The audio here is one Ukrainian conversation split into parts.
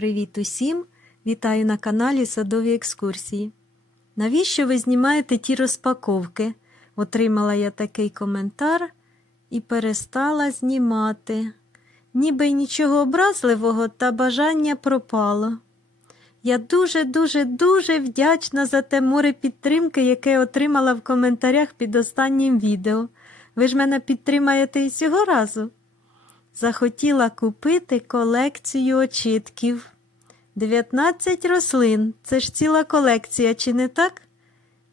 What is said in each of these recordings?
Привіт усім! Вітаю на каналі Садові екскурсії. Навіщо ви знімаєте ті розпаковки? Отримала я такий коментар і перестала знімати. Ніби й нічого образливого та бажання пропало. Я дуже-дуже дуже вдячна за те море підтримки, яке отримала в коментарях під останнім відео. Ви ж мене підтримаєте і цього разу. Захотіла купити колекцію очітків. 19 рослин. Це ж ціла колекція, чи не так?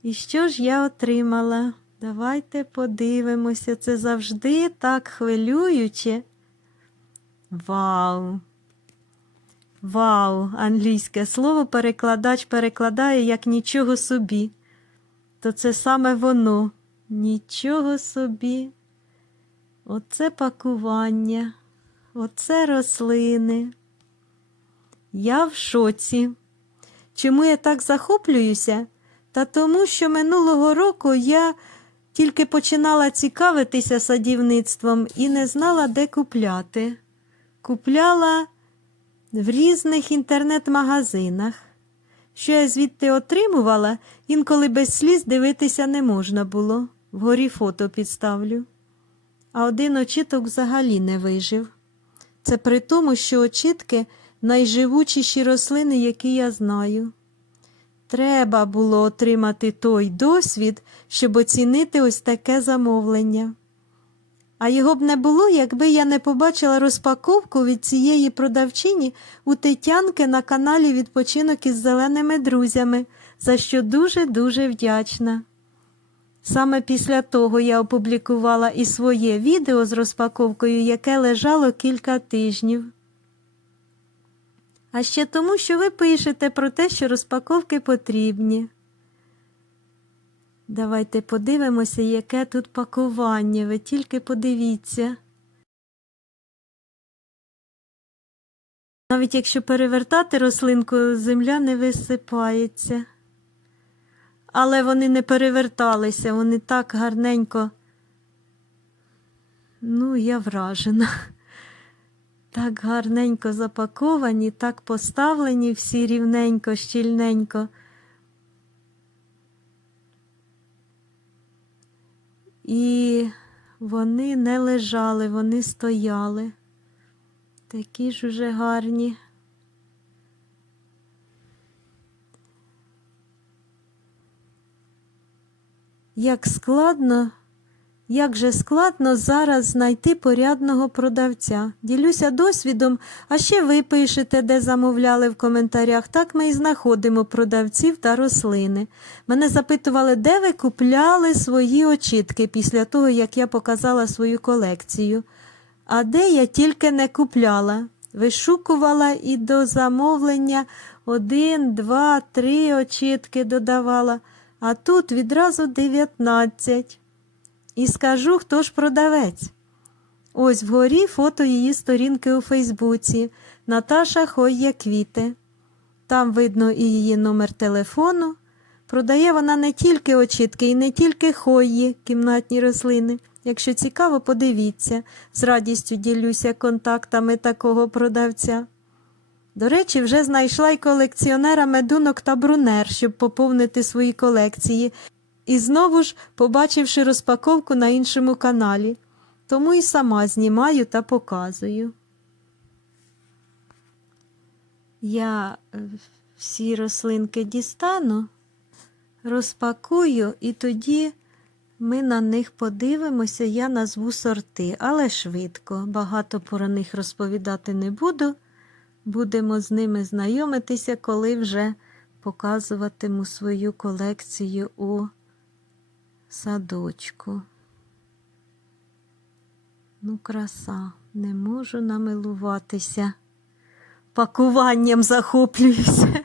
І що ж я отримала? Давайте подивимося, це завжди так хвилююче. Вау! Вау! Англійське слово перекладач перекладає як нічого собі. То це саме воно. Нічого собі. Оце пакування, оце рослини. Я в шоці. Чому я так захоплююся? Та тому, що минулого року я тільки починала цікавитися садівництвом і не знала, де купляти. Купляла в різних інтернет-магазинах. Що я звідти отримувала, інколи без сліз дивитися не можна було. Вгорі фото підставлю. А один очіток взагалі не вижив. Це при тому, що очітки найживучіші рослини, які я знаю. Треба було отримати той досвід, щоб оцінити ось таке замовлення. А його б не було, якби я не побачила розпаковку від цієї продавчині у Тетянки на каналі Відпочинок із зеленими друзями, за що дуже-дуже вдячна. Саме після того я опублікувала і своє відео з розпаковкою, яке лежало кілька тижнів. А ще тому, що ви пишете про те, що розпаковки потрібні. Давайте подивимося, яке тут пакування. Ви тільки подивіться. Навіть якщо перевертати рослинку, земля не висипається. Але вони не переверталися, вони так гарненько. Ну, я вражена. Так гарненько запаковані, так поставлені всі рівненько, щільненько. І вони не лежали, вони стояли. Такі ж уже гарні. Як складно, як же складно зараз знайти порядного продавця. Ділюся досвідом, а ще ви пишете, де замовляли в коментарях. Так ми і знаходимо продавців та рослини. Мене запитували, де ви купляли свої очітки після того, як я показала свою колекцію. А де я тільки не купляла. Вишукувала і до замовлення один, два, три очітки додавала, а тут відразу дев'ятнадцять. І скажу, хто ж продавець. Ось вгорі фото її сторінки у Фейсбуці Наташа Хойє квіти. Там видно і її номер телефону. Продає вона не тільки очітки і не тільки хої, кімнатні рослини. Якщо цікаво, подивіться, з радістю ділюся контактами такого продавця. До речі, вже знайшла й колекціонера медунок та брунер, щоб поповнити свої колекції. І знову ж, побачивши розпаковку на іншому каналі, тому і сама знімаю та показую. Я е, всі рослинки дістану, розпакую, і тоді ми на них подивимося, я назву сорти, але швидко. Багато про них розповідати не буду. Будемо з ними знайомитися, коли вже показуватиму свою колекцію у садочку. Ну, краса, не можу намилуватися. Пакуванням захоплююся.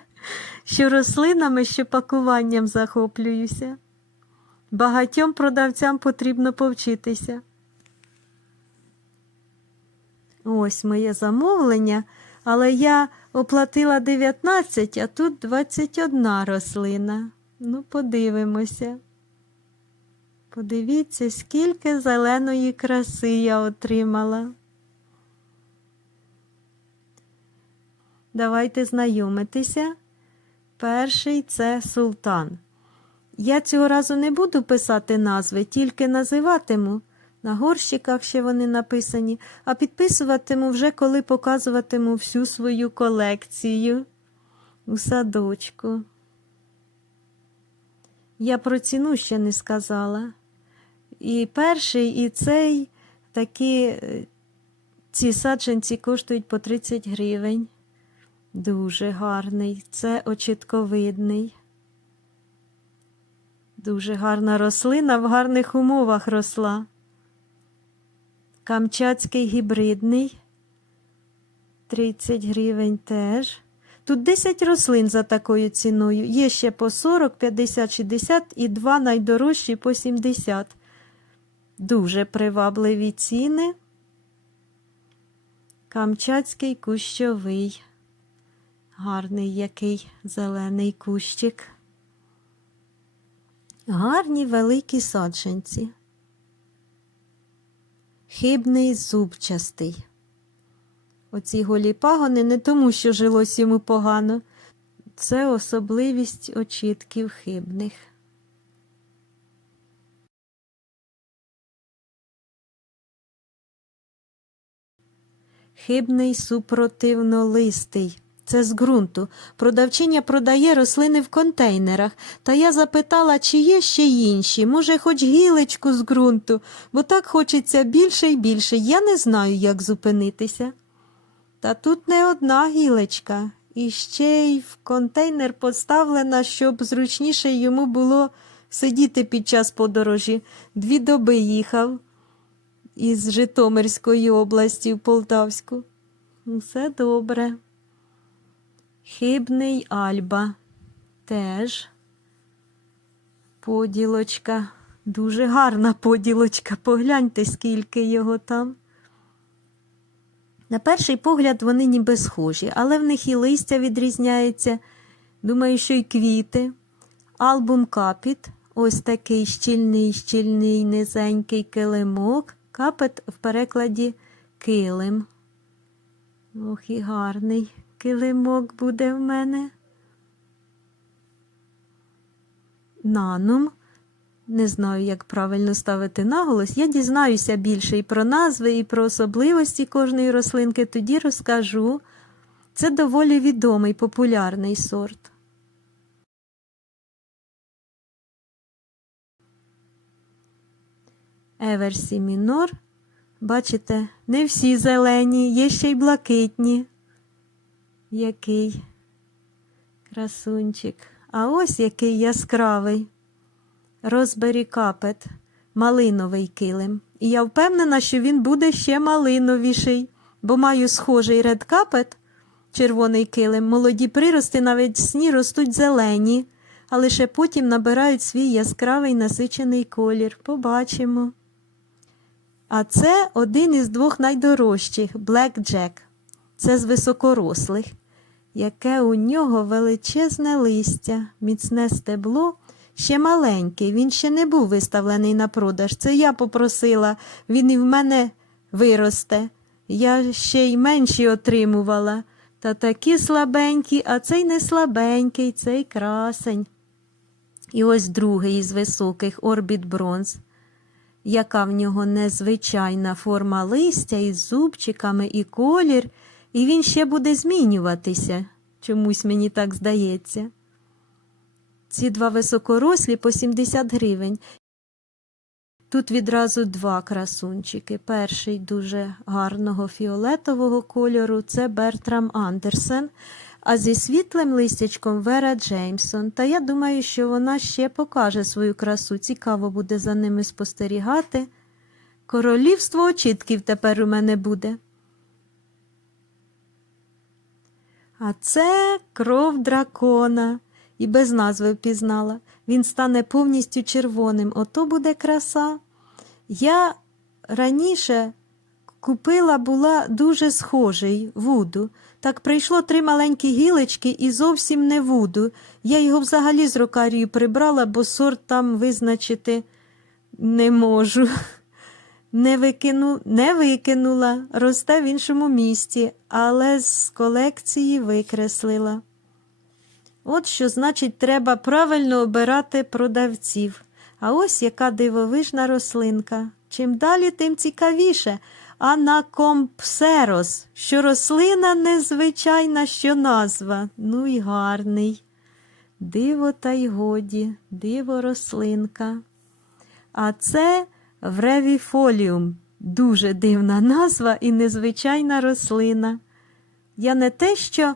Що рослинами, що пакуванням захоплююся. Багатьом продавцям потрібно повчитися. Ось моє замовлення, але я оплатила 19, а тут 21 рослина. Ну, подивимося. Подивіться, скільки зеленої краси я отримала. Давайте знайомитися. Перший це султан. Я цього разу не буду писати назви, тільки називатиму. На горщиках ще вони написані, а підписуватиму вже коли показуватиму всю свою колекцію у садочку. Я про ціну ще не сказала. І перший, і цей такі е, ці саджанці коштують по 30 гривень. Дуже гарний. Це очітковидний. Дуже гарна рослина в гарних умовах росла. Камчатський гібридний. 30 гривень теж. Тут 10 рослин за такою ціною. Є ще по 40, 50, 60 і два найдорожчі по 70. Дуже привабливі ціни. Камчатський кущовий. Гарний який зелений кущик. Гарні великі саджанці. Хибний зубчастий. Оці голі пагони не тому, що жилось йому погано. Це особливість очітків хибних. Хибний супротивнолистий. Це з ґрунту. Продавчиня продає рослини в контейнерах. Та я запитала, чи є ще інші, може, хоч гілечку з ґрунту, бо так хочеться більше і більше. Я не знаю, як зупинитися. Та тут не одна гілечка, і ще й в контейнер поставлена, щоб зручніше йому було сидіти під час подорожі. Дві доби їхав із Житомирської області в Полтавську. Все добре. Хибний Альба. Теж поділочка. Дуже гарна поділочка. Погляньте, скільки його там. На перший погляд вони ніби схожі, але в них і листя відрізняється. Думаю, що й квіти. Албум капіт. Ось такий щільний, щільний, низенький килимок. Капет в перекладі килим. Ох, і гарний килимок буде в мене. Нанум. Не знаю, як правильно ставити наголос. Я дізнаюся більше і про назви, і про особливості кожної рослинки, тоді розкажу. Це доволі відомий популярний сорт. Еверсі мінор. Бачите, не всі зелені, є ще й блакитні. Який красунчик. А ось який яскравий. Розбері капет, малиновий килим. І я впевнена, що він буде ще малиновіший, бо маю схожий редкапет, червоний килим, молоді прирости навіть сні ростуть зелені, а лише потім набирають свій яскравий насичений колір. Побачимо. А це один із двох найдорожчих Black Jack. Це з високорослих, яке у нього величезне листя, міцне стебло. Ще маленький, він ще не був виставлений на продаж. Це я попросила, він і в мене виросте. Я ще й менші отримувала. Та такі слабенькі, а цей не слабенький, цей красень. І ось другий із високих орбіт бронз. Яка в нього незвичайна форма листя із зубчиками і колір, і він ще буде змінюватися. Чомусь мені так здається. Ці два високорослі по 70 гривень. Тут відразу два красунчики. Перший дуже гарного фіолетового кольору це Бертрам Андерсен, а зі світлим листячком Вера Джеймсон. Та я думаю, що вона ще покаже свою красу. Цікаво буде за ними спостерігати. Королівство очітків тепер у мене буде. А це кров дракона. І без назви впізнала. Він стане повністю червоним. Ото буде краса. Я раніше купила була дуже схожий вуду. Так прийшло три маленькі гілочки і зовсім не вуду. Я його взагалі з рокарію прибрала, бо сорт там визначити не можу. Не, викину, не викинула, росте в іншому місті, але з колекції викреслила. От що значить, треба правильно обирати продавців. А ось яка дивовижна рослинка. Чим далі, тим цікавіше. Анакомпсерос, що рослина незвичайна, що назва. Ну і гарний. Диво та й годі, диво рослинка. А це вревіфоліум. Дуже дивна назва і незвичайна рослина. Я не те, що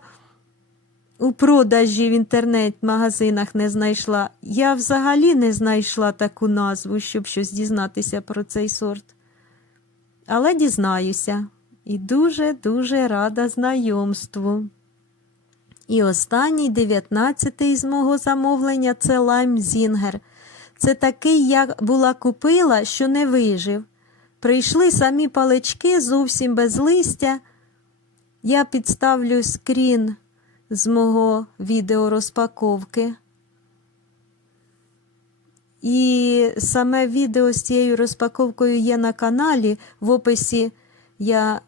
у продажі в інтернет-магазинах не знайшла. Я взагалі не знайшла таку назву, щоб щось дізнатися про цей сорт. Але дізнаюся і дуже-дуже рада знайомству. І останній, дев'ятнадцятий з мого замовлення це лайм Зінгер. Це такий, я була купила, що не вижив. Прийшли самі палички зовсім без листя. Я підставлю скрін з мого відео розпаковки. І саме відео з цією розпаковкою є на каналі. В описі я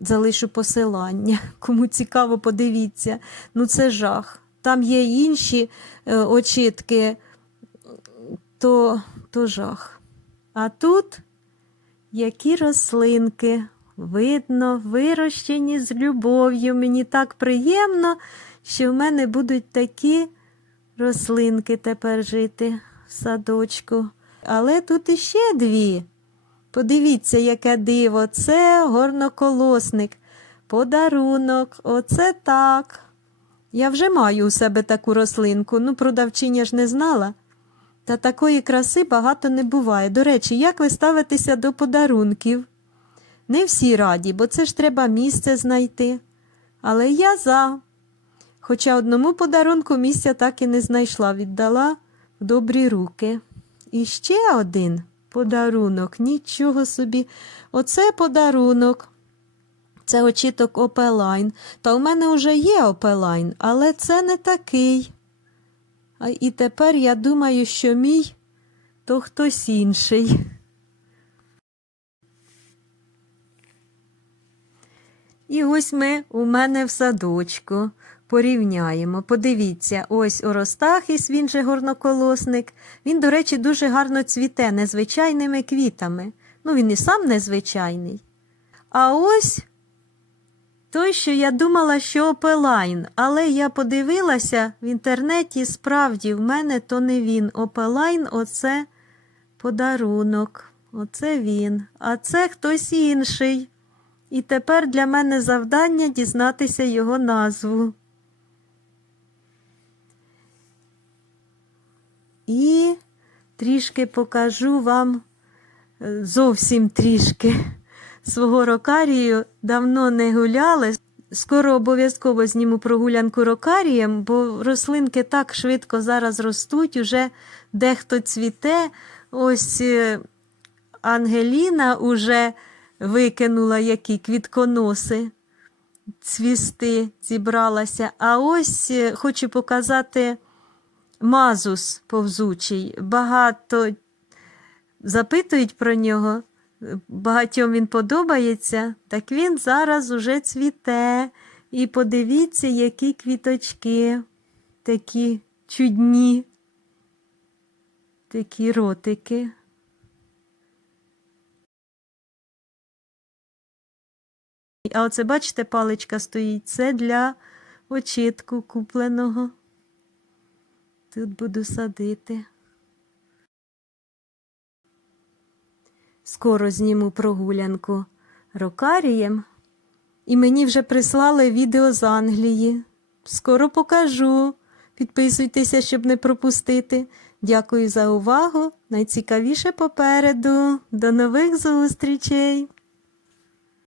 залишу посилання. Кому цікаво, подивіться. Ну, це жах. Там є інші е, очітки, то, то жах. А тут які рослинки. Видно, вирощені з любов'ю. Мені так приємно, що в мене будуть такі рослинки тепер жити в садочку. Але тут іще дві. Подивіться, яке диво. Це горноколосник. Подарунок. Оце так. Я вже маю у себе таку рослинку, ну, продавчиня ж не знала. Та такої краси багато не буває. До речі, як ви ставитеся до подарунків? Не всі раді, бо це ж треба місце знайти. Але я за. Хоча одному подарунку місця так і не знайшла, віддала в добрі руки. І ще один подарунок, нічого собі. Оце подарунок. Це очіток Опелайн. Та у мене вже є Опелайн, але це не такий. А і тепер я думаю, що мій то хтось інший. І ось ми у мене в садочку порівняємо. Подивіться, ось Оростахіс, він же горноколосник. Він, до речі, дуже гарно цвіте незвичайними квітами. Ну, він і сам незвичайний. А ось той, що я думала, що Опелайн, але я подивилася в інтернеті, справді, в мене то не він. Опелайн оце подарунок. Оце він. А це хтось інший. І тепер для мене завдання дізнатися його назву. І трішки покажу вам е, зовсім трішки свого рокарію. Давно не гуляли. Скоро обов'язково зніму прогулянку рокарієм, бо рослинки так швидко зараз ростуть, уже дехто цвіте. Ось е, Ангеліна уже викинула які квітконоси, цвісти зібралася. А ось е, хочу показати мазус повзучий. Багато запитують про нього. Багатьом він подобається, так він зараз уже цвіте. І подивіться, які квіточки, такі чудні, такі ротики. А оце, бачите, паличка стоїть. Це для очітку купленого. Тут буду садити. Скоро зніму прогулянку рокарієм. І мені вже прислали відео з Англії. Скоро покажу. Підписуйтеся, щоб не пропустити. Дякую за увагу. Найцікавіше попереду. До нових зустрічей!